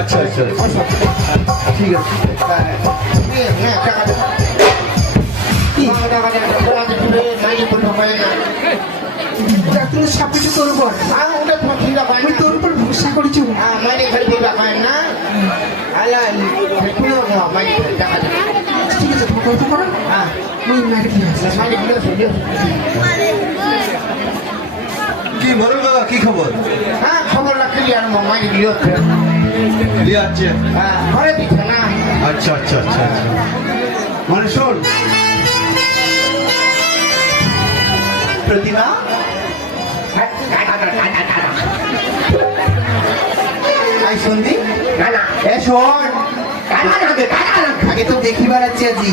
আচ্ছা আচ্ছা। ঠিক আছে কিছু তোর উপর। আমি তোর উপর ভরসা করেছি না ঠিক আছে কি বলুন দাদা কি খবর হ্যাঁ খবর রাখলি আর মামাই আছে হ্যাঁ ঘরে দিচ্ছে না আচ্ছা আচ্ছা আচ্ছা আচ্ছা। মানে শোন প্রতিমা আই শুনদি না না এ শোন কানা না গে কানা না আগে তো দেখি বেড়াচ্ছি আজি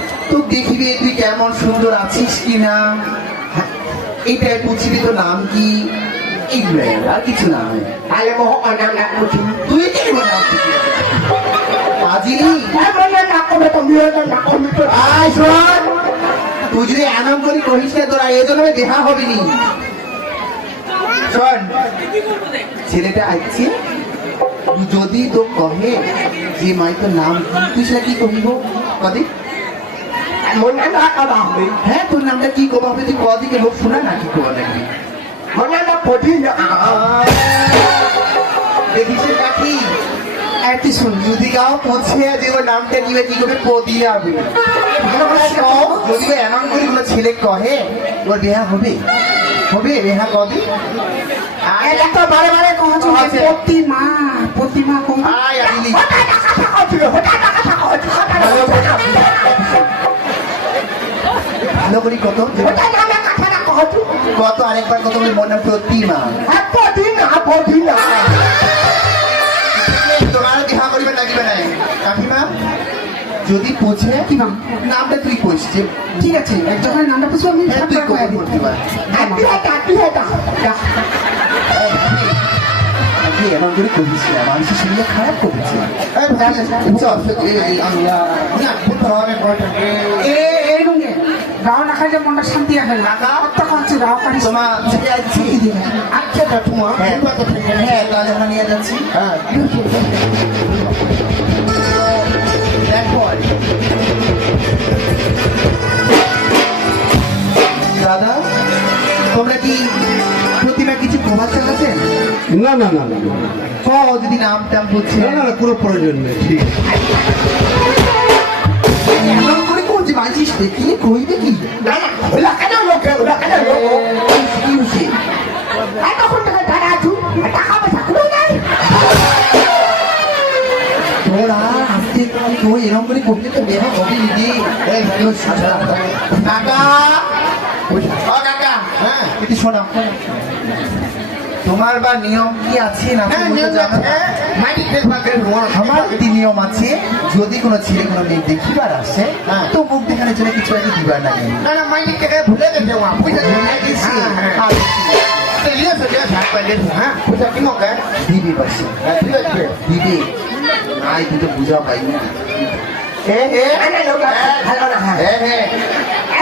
তো দেখিবে তুই কেমন সুন্দর আছিস কি না হ্যাঁ, এইটাই পুছিবি তোর নাম কি? এইগুলাই আর, কিছু না। তুই কি নাম আজি এমন না করবে তো মিও তো না করবে তো আয় শোন। তুই যদি এমন করি কহিস না তোরা এই জন্য দেখা হবে নি। ছেলেটা আসছে যদি তো কহে যে মাই তোর নাম? তুই সেটা কি কহিব কদি মনে না করা হবে। হ্যাঁ তোর নামটা কি কবা হবে তুই কদিকে লোক শোনা না কি কবা নাকি মনে না পড়ি না। দেখিস কাকি। আর তুই শোন যদি গাও পৌঁছে যে ওর নামটা নিবে কি করে পদিলে হবে ভালো করে যদি এমন করে কোনো ছেলে কহে ওর বিয়া হবে? হবে বিয়া কদি এটা তো বারে বারে কহছো। প্রতিমা প্রতিমা কোন? আয় আইলি করি কত? কত? আরেকবার কত বলে মনে প্রতিমা। তোমার বিহা করিবে লাগিবে নাই। কাকিমা যদি পোছে কি নাম? নামটা তুই কইস যে। ঠিক আছে যখন নামটা পুষবো আমি হ্যাঁ, তুই কবে করতে পার আগে এমন করে করিস না মানুষের সঙ্গে খারাপ করেছে। এ গাও না খাইলে মনটা শান্তি আসে না। কত খাচ্ছি গাও কাটি তোমার ছেলে আছি? আচ্ছা ঠাকুমা হ্যাঁ। হ্যাঁ তাহলে আমরা নিয়ে যাচ্ছি। হ্যাঁ। দেখো। দাদা তোমরা কি প্রতিমা কিছু প্রভাব চালাচ্ছেন? না না না না। ক যদি নাম টাম বলছে? না না কোনো প্রয়োজন নেই ঠিক। মানছিস দেখি কইবে কি না না ওলা কেন লোক ওলা কেন লোক কি হচ্ছে এত টাকা টাকা আছু টাকা পয়সা কোনো নাই তোরা আসতে তুই এরকম করে করতে তো বেহা হবে দিদি কাকা ও কাকা হ্যাঁ এটি শোনো তোমার বা নিয়ম কি আছে না হ্যাঁ তুমি তো নিয়ম আছে আমার নিয়ম যদি কোনো ছেলে কোনো মেয়ে দেখিবার আসে হ্যাঁ। তো মুখ দেখানোর জন্য কিছু একটা দিবার না না কে ভুলে গেছে ওয়া পয়সা ভুলে গেছে। হ্যাঁ তো লিয়ে সে লিয়ে ভাগ করে হ্যাঁ পয়সা কি মকে দিবি হ্যাঁ দিবি বুঝা পাই না এ এ হ্যাঁ হ্যাঁ হ্যাঁ। এ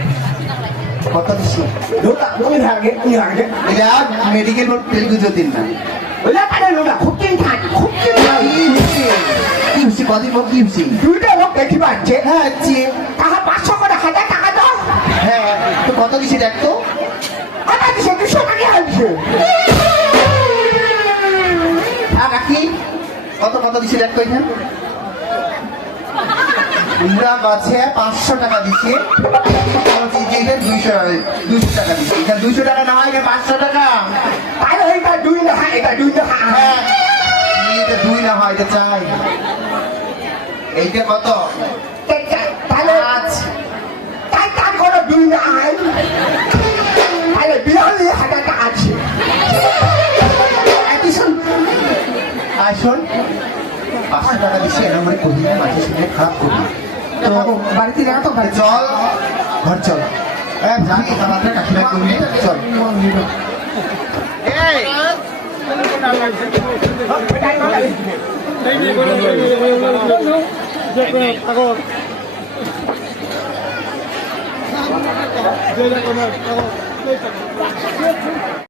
কত বেশি লোক কোন আগে এটা মেডিকেল বোর্ড তেলুগু যতীন না ওলা পারে লোলা খুব চিন থাক খুব চিন থাক কি কি কি দুইটা লোক দেখি পাচ্ছে হ্যাঁ হচ্ছে টাকা পাঁচশো করে হাজার টাকা হ্যাঁ তো কত দিছে দেখ তো আমার দিছে দুশো টাকা আনছে হ্যাঁ কাকি কত কত দিছে দেখ এখানে গাছে পাঁচশো টাকা দিচ্ছে। দুইশো দুইশো টাকা দিচ্ছে? এখানে দুইশো টাকা না হয় এখানে পাঁচশো টাকা। তাহলে এটা দুই না হ্যাঁ এটা দুই না হ্যাঁ হ্যাঁ। এটা দুই না হয় এটা চাই। এইটা কত? তাহলে তাই তার কোনো দুই না হয় তাহলে বিয়াল্লিশ হাজার টাকা আছে। শোন শোন পাঁচশো টাকা দিচ্ছি এরকম করে করি মাঝে সাথে খারাপ করবি। বাড়িতে যাও তো চল ঘর চল চল Agora.